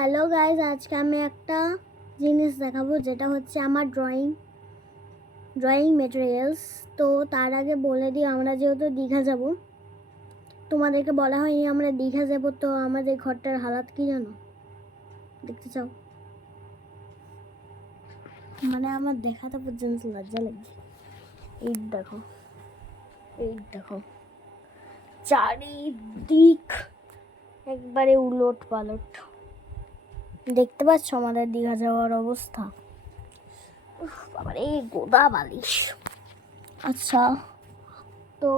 Hello guys, আজকে আমি একটা জিনিস দেখাবো যেটা হচ্ছে আমার ড্রয়িং মেটেরিয়ালস। তো তার আগে বলে দিই, আমরা যেহেতু দীঘা যাব, তোমাদেরকে বলা হয়নি আমরা দীঘা যাব, তো আমাদের ঘরটার হালাত কি জানো? দেখতে চাও? মানে আমার দেখাতে পর্যন্ত লজ্জা লাগছে। এই দেখো, এই দেখো, চারিদিক একবারে উলট পালট। দেখতে পাচ্ছ আমাদের দীঘা যাওয়ার অবস্থা? বাবারে গোদা বালিশ। আচ্ছা, তো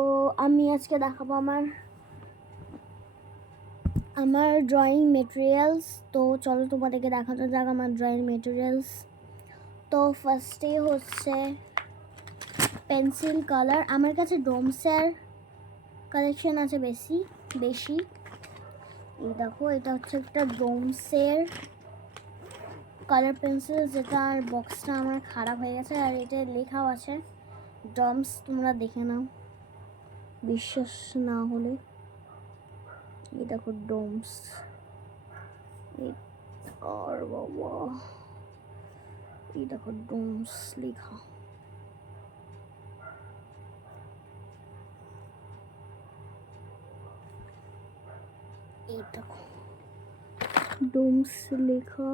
আমি আজকে দেখাবো আমার ড্রয়িং মেটেরিয়ালস। তো চলো তোমাদেরকে দেখানো যাক আমার ড্রয়িং মেটেরিয়ালস। তো ফার্স্টে হচ্ছে পেন্সিল কালার। আমার কাছে ডোমসের কালেকশন আছে বেশি। এই দেখো, এটা হচ্ছে একটা ডোমসের কালার পেন্সিল, যেটার বক্সটা আমার খারাপ হয়ে গেছে, আর এটা লেখাও আছে ডমস। তোমরা দেখে নাও বিশ্বাস না হলে। এই দেখো ডোমস, আর বাবা এই দেখো ডোমস লেখা। এই দেখো ডোমস লেখা।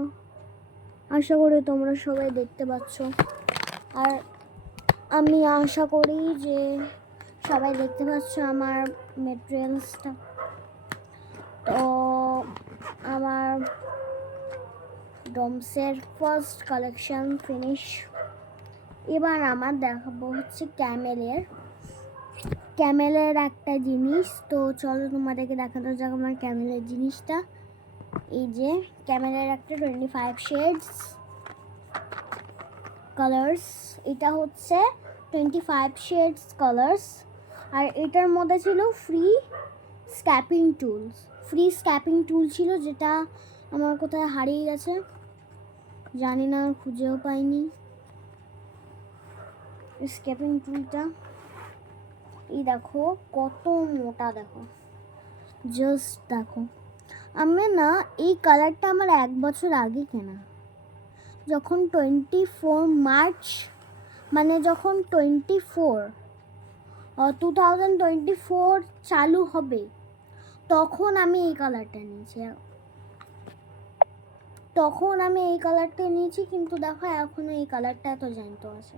আশা করি তোমরা সবাই দেখতে পাচ্ছ, আর আমি আশা করি যে সবাই দেখতে পাচ্ছ আমার মেটেরিয়ালসটা। তো আমার ডোমসের ফার্স্ট কালেকশন ফিনিশ। এবার আমার দেখাবো হচ্ছে ক্যামেলের একটা জিনিস। তো চলো তোমাদেরকে দেখানো যাক আমার ক্যামেলের জিনিসটা। এই যে ক্যামেলের একটা 25 শেডস কালার্স, এটা হচ্ছে 25 শেডস কালার্স। আর এটার মধ্যে ছিল ফ্রি স্ক্যাপিং টুল ছিল, যেটা আমার কোথায় হারিয়ে গেছে জানি না, খুঁজেও পাইনি স্ক্যাপিং টুলটা। এই দেখো কত মোটা, দেখো জাস্ট দেখো। আমি না এই কালারটা আমার 1 বছর আগে কেনা, যখন 24 মার্চ, মানে যখন 2024 চালু হবে, তখন আমি এই কালারটা নিয়েছি। কিন্তু দেখো এখনো এই কালারটা এত জ্যান্ত আছে,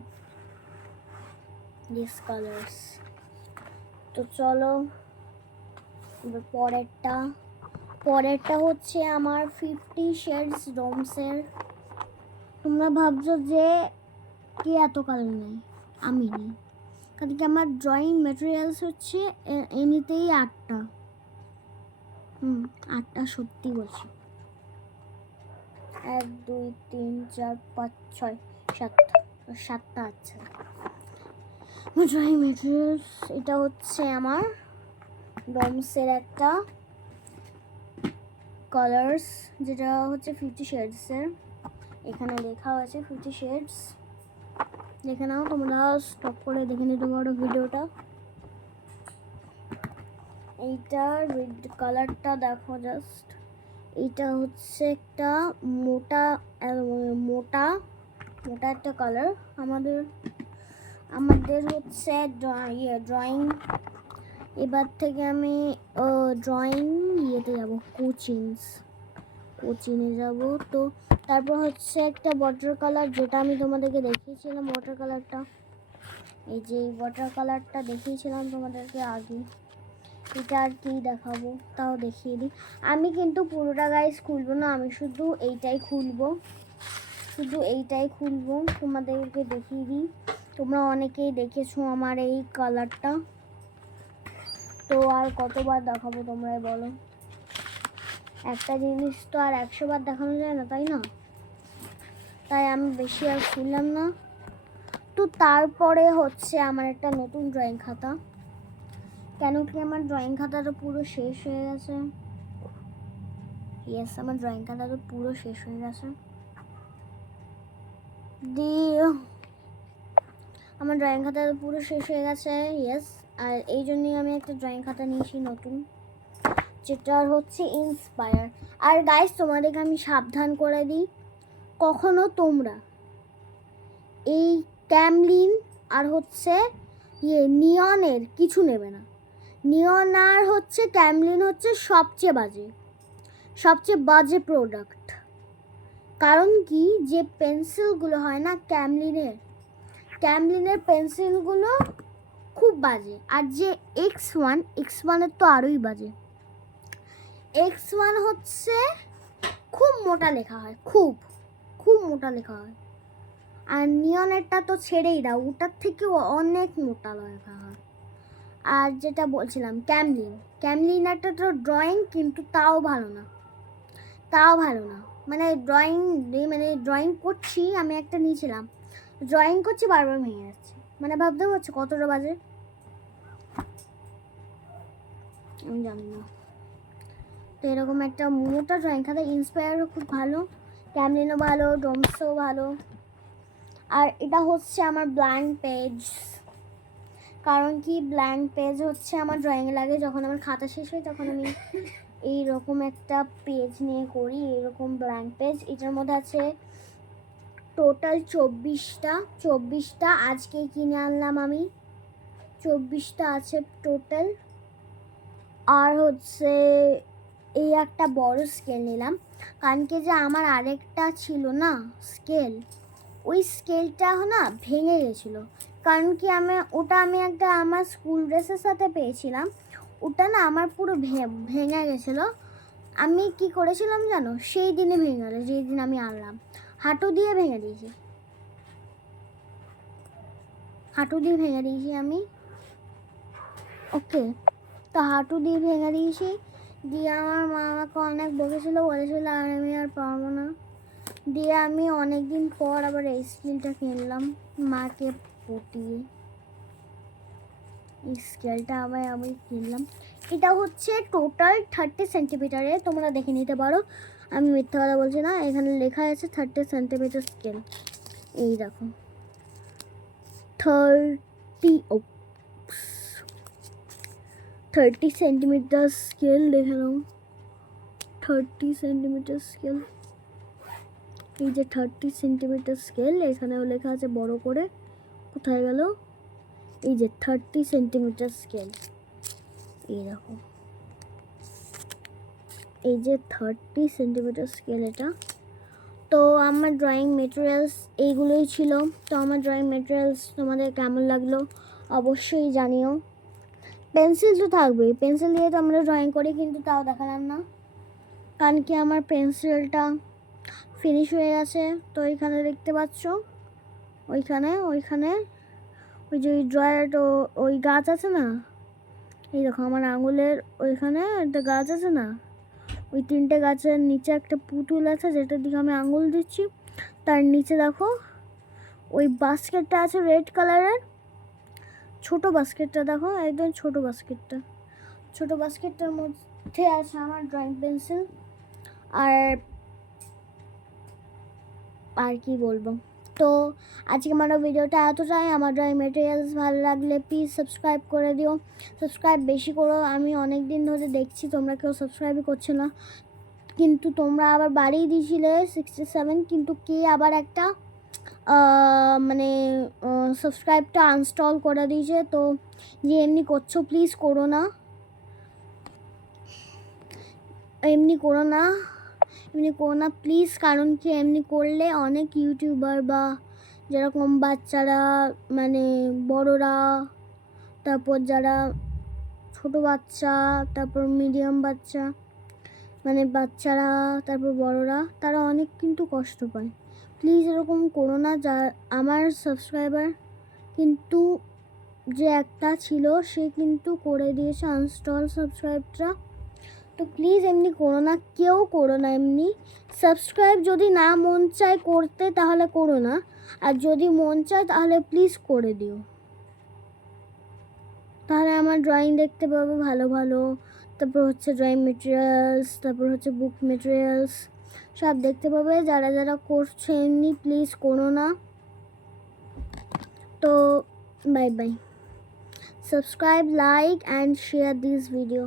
দিস কালার্স। তো চলো পরেরটা হচ্ছে আমার 50 শেডস ডোমসের। তোমরা ভাবছো যে কি এত কালার নেই, আমি নেই, কারণ কি আমার ড্রয়িং মেটেরিয়ালস হচ্ছে এমনিতেই 8টা। 8টা সত্যি বলছি। 1 2 3 4 5 6 7টা আছে ড্রয়িং মেটেরিয়ালস। এটা হচ্ছে আমার ডোমসের একটা কালার্স, যেটা হচ্ছে 50 শেডসের। এখানে লেখা আছে 50 শেডস, দেখে নাও, তোমরা স্টপ করে দেখে নিতে পারো ভিডিওটা। এইটার রেড কালারটা দেখো জাস্ট। এইটা হচ্ছে একটা মোটা একটা কালার। আমাদের হচ্ছে ড্রয়িং। এবার থেকে আমি ড্রয়িং ইয়েতে যাব, কোচিনে যাব। তো তারপর হচ্ছে একটা ওয়াটার কালার, যেটা আমি তোমাদেরকে দেখিয়েছিলাম ওয়াটার কালারটা। এই যে ওয়াটার কালারটা দেখিয়েছিলাম তোমাদেরকে আগে, এটা আর কি দেখাবো, তাও দেখিয়ে দিই। আমি কিন্তু পুরোটা গাইস খুলবো না, আমি শুধু এইটাই খুলবো তোমাদেরকে দেখিয়ে দিই। তোমরা অনেকেই দেখেছো আমার এই কালারটা, তো আর কতবার দেখাবো তোমরাই বলো? একটা জিনিস তো আর 100 বার দেখানো যায় না, তাই না? তাই আমি বেশি আর খুললাম না। তো তারপরে হচ্ছে আমার একটা নতুন ড্রয়িং খাতা, কেন কি আমার ড্রয়িং খাতাটা পুরো শেষ হয়ে গেছে। ইয়েস, আমার ড্রয়িং খাতাটা পুরো শেষ হয়ে গেছে। ইয়েস, আর এই জন্যই আমি একটা ড্রয়িং খাতা নিয়েছি নতুন। যেটার হচ্ছে ইন্সপায়ার। আর গাইস তোমাদেরকে আমি সাবধান করে দিই, কখনো তোমরা এই ক্যামলিন আর হচ্ছে নিয়নের কিছু নেবে না। নিয়ন আর হচ্ছে ক্যামলিন হচ্ছে সবচেয়ে বাজে প্রোডাক্ট। কারণ কি, যে পেন্সিলগুলো হয় না ক্যামলিনের পেন্সিলগুলো খুব বাজে। আর যে X1 তো আরোই বাজে। X1 হচ্ছে খুব মোটা লেখা হয়, খুব মোটা লেখা হয়। আর নিয়নেরটা তো ছেড়েই দাও, ওটার থেকেও অনেক মোটা লেখা হয়। আর যেটা বলছিলাম ক্যামলিন একটা তো ড্রয়িং, কিন্তু তাও ভালো না। মানে ড্রয়িং করছি, আমি একটা নিয়েছিলাম, ড্রয়িং করছি বারবার ভেঙে যাচ্ছে। মানে ভাবতে পারছো কতটা বাজে, আমি জানি না। তো এরকম একটা মোটা ড্রয়িং খাতা, ইন্সপায়ারও খুব ভালো, ক্যামলিনও ভালো, ডোমসও ভালো। আর এটা হচ্ছে আমার ব্ল্যাঙ্ক পেজ। কারণ কি, ব্ল্যাঙ্ক পেজ হচ্ছে আমার ড্রয়িংয়ে লাগে। যখন আমার খাতা শেষ হয় তখন আমি এইরকম একটা পেজ নিয়ে করি, এইরকম ব্ল্যাঙ্ক পেজ। এটার মধ্যে আছে টোটাল 24টা। আজকে কিনে আনলাম আমি, 24টা আছে টোটাল। আর হচ্ছে এই একটা বড় স্কেল নিলাম, কারণ কি যে আমার আরেকটা ছিল না স্কেল, ওই স্কেলটা না ভেঙে গেছিলো। কারণ কি আমি একটা আমার স্কুল ড্রেসের সাথে পেয়েছিলাম, ওটা না আমার পুরো ভেঙে গেছিলো। আমি কি করেছিলাম জানো, সেই দিনে ভেঙে গেলো, যেই দিন আমি আনলাম। হাঁটু দিয়ে ভেঙে দিয়েছি আমি। ওকে, তো হাঁটু দিয়ে ভেঙে দিয়েছি। দিয়ে আমার মা আমাকে অনেক বলেছিল আর আমি আর পারবো না। দিয়ে আমি অনেক দিন পর আবার এই স্কেলটা কিনলাম, মাকে পটিয়ে এই স্কেলটা আবার আমি কিনলাম। এটা হচ্ছে টোটাল 30 সেন্টিমিটারের, তোমরা দেখে নিতে পারো, আমি মিথ্যা কথা বলছি না। এখানে লেখা আছে 30 সেন্টিমিটার স্কেল। এই দেখো 30 সেন্টিমিটার স্কেল, দেখে নাও 30 সেন্টিমিটার স্কেল। এই যে 30 সেন্টিমিটার স্কেল, এখানেও লেখা আছে বড় করে, কোথায় গেল, এই যে 30 সেন্টিমিটার স্কেল। এই দেখো, এই যে 30 সেন্টিমিটার স্কেল এটা। তো আমার ড্রয়িং মেটেরিয়ালস এইগুলোই ছিল। তো আমার ড্রয়িং মেটেরিয়ালস তোমাদের কেমন লাগলো অবশ্যই জানিও। পেন্সিল তো থাকবেই, পেন্সিল দিয়ে তো আমরা ড্রয়িং করি, কিন্তু তাও দেখালাম না, কারণ কি আমার পেন্সিলটা ফিনিশ হয়ে গেছে। তো এইখানে দেখতে পাচ্ছ, ওইখানে ওই যে ওই ড্রয়ারটা, ওই গাছ আছে না, এই দেখো আমার আঙুলের ওইখানে একটা গাছ আছে না, ওই 3টে গাছের নিচে একটা পুতুল আছে, যেটার দিকে আমি আঙুল দিচ্ছি, তার নিচে দেখো ওই বাস্কেটটা আছে রেড কালারের, ছোট বাস্কেটটা দেখো, একদম ছোট বাস্কেটটার মধ্যে আছে আমার ড্রয়িং পেন্সিল। আর কি বলবো। তো আজকে আমার ভিডিওটা এতটাই। আমার ড্রয়িং মেটেরিয়ালস ভালো লাগলে প্লিজ সাবস্ক্রাইব করে দিও, সাবস্ক্রাইব বেশি করো। আমি অনেক দিন ধরে দেখছি তোমরা কেউ সাবস্ক্রাইবই করছো না, কিন্তু তোমরা আবার বাড়িয়ে দিয়েছিলে 67, কিন্তু কে আবার একটা মানে সাবস্ক্রাইবটা আনস্টল করে দিয়েছে। তো যে এমনি করছো প্লিজ করো না, এমনি করো না প্লিজ। কারণ কি, এমনি করলে অনেক ইউটিউবার বা যেরকম বাচ্চারা, মানে বড়রা, তারপর যারা ছোট বাচ্চা, তারপর মিডিয়াম বাচ্চা, মানে বাচ্চারা, তারপর বড়রা, তারা অনেক কিন্তু কষ্ট পায়। প্লিজ এরকম করো না। যা আমার সাবস্ক্রাইবার কিন্তু যে একটা ছিল, সে কিন্তু করে দিয়েছে আনস্টল সাবস্ক্রাইবটা। তো প্লিজ এমনি করো না, কেউ করো না এমনি। সাবস্ক্রাইব যদি না মন চায় করতে তাহলে করো না, আর যদি মন চায় তাহলে প্লিজ করে দিও। তাহলে আমার ড্রয়িং দেখতে পাবো ভালো ভালো, তারপর হচ্ছে ড্রয়িং মেটেরিয়ালস, তারপর হচ্ছে বুক মেটেরিয়ালস, সব দেখতে পাবে। যারা যারা করছে এমনি প্লিজ করো না। তো bye bye, subscribe, like and share this video.